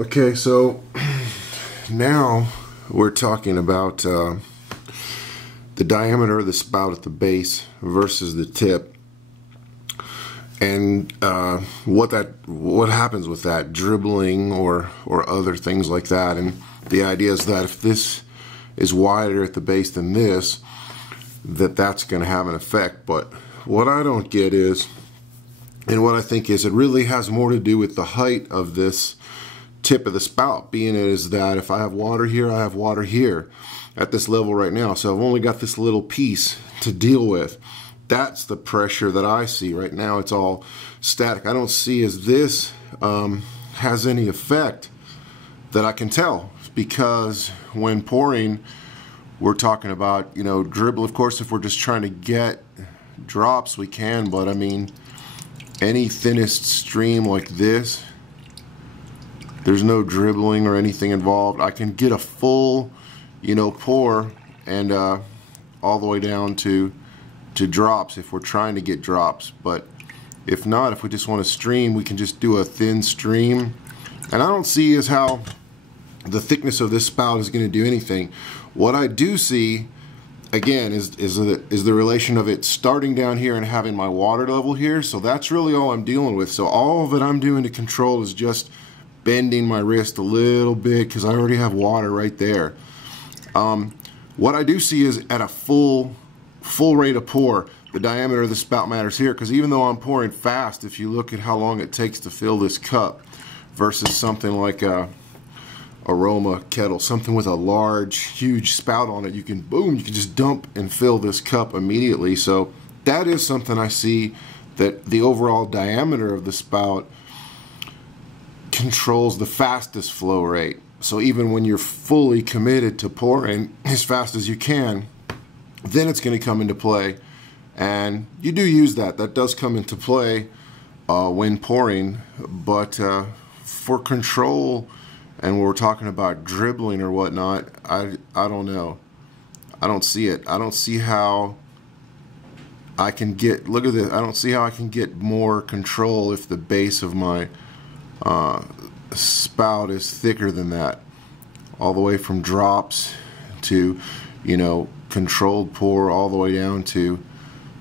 Okay, so now we're talking about the diameter of the spout at the base versus the tip, and what happens with that dribbling or other things like that. And the idea is that if this is wider at the base than this, that's going to have an effect. But what I don't get is, and what I think is, it really has more to do with the height of this tip of the spout, being it is that if I have water here, I have water here at this level right now. So I've only got this little piece to deal with. That's the pressure that I see right now. It's all static. I don't see as this has any effect that I can tell, because when pouring, we're talking about, dribble. Of course, if we're just trying to get drops, we can, but I mean, any thinnest stream like this, there's no dribbling or anything involved. I can get a full, pour, and all the way down to drops if we're trying to get drops. But if not, if we just want to stream, we can just do a thin stream. And I don't see as how the thickness of this spout is going to do anything. What I do see, again, is the relation of it starting down here and having my water level here. So that's really all I'm dealing with. So all that I'm doing to control is just bending my wrist a little bit, because I already have water right there. What I do see is at a full rate of pour, the diameter of the spout matters here, because even though I'm pouring fast, if you look at how long it takes to fill this cup versus something like a aroma kettle, something with a large, huge spout on it, you can just dump and fill this cup immediately. So that is something I see, that the overall diameter of the spout controls the fastest flow rate. So even when you're fully committed to pouring as fast as you can, then it's going to come into play. And you do use that. That does come into play when pouring. But for control, and when we're talking about dribbling or whatnot, I don't know. I don't see it. I don't see how I can get, look at this, I don't see how I can get more control if the base of my spout is thicker than that, all the way from drops to controlled pour, all the way down to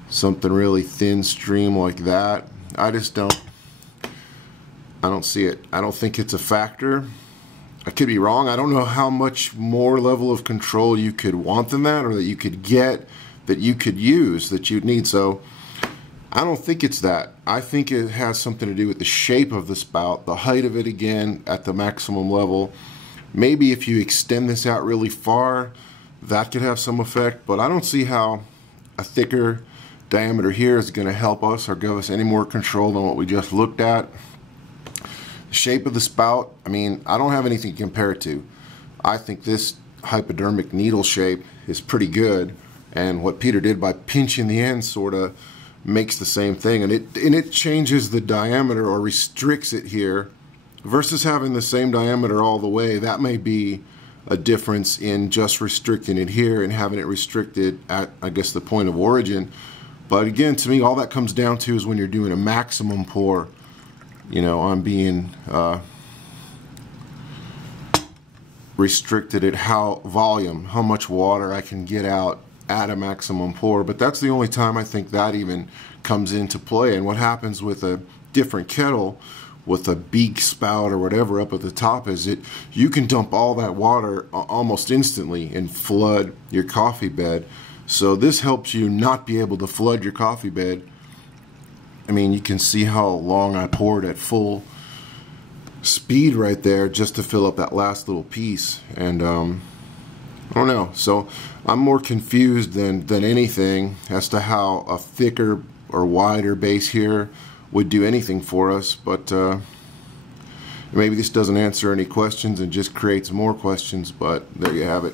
something really thin stream like that. I don't see it. I don't think it's a factor. I could be wrong. I don't know how much more level of control you could want than that, or that you could get, that you could use, that you'd need. So I don't think it's that. I think it has something to do with the shape of the spout, the height of it, again, at the maximum level. Maybe if you extend this out really far, that could have some effect, but I don't see how a thicker diameter here is going to help us or give us any more control than what we just looked at. The shape of the spout, I mean, I don't have anything to compare it to. I think this hypodermic needle shape is pretty good, and what Peter did by pinching the end sort of makes the same thing, and it changes the diameter or restricts it here versus having the same diameter all the way. That may be a difference in just restricting it here and having it restricted at, I guess, the point of origin. But again, to me, all that comes down to is when you're doing a maximum pour, I'm being restricted at how much water I can get out at a maximum pour. But that's the only time I think that even comes into play. And what happens with a different kettle with a beak spout or whatever up at the top is you can dump all that water almost instantly and flood your coffee bed. So this helps you not be able to flood your coffee bed. I mean, you can see how long I poured at full speed right there just to fill up that last little piece. And I don't know. So I'm more confused than anything as to how a thicker or wider base here would do anything for us. But maybe this doesn't answer any questions and just creates more questions, but there you have it.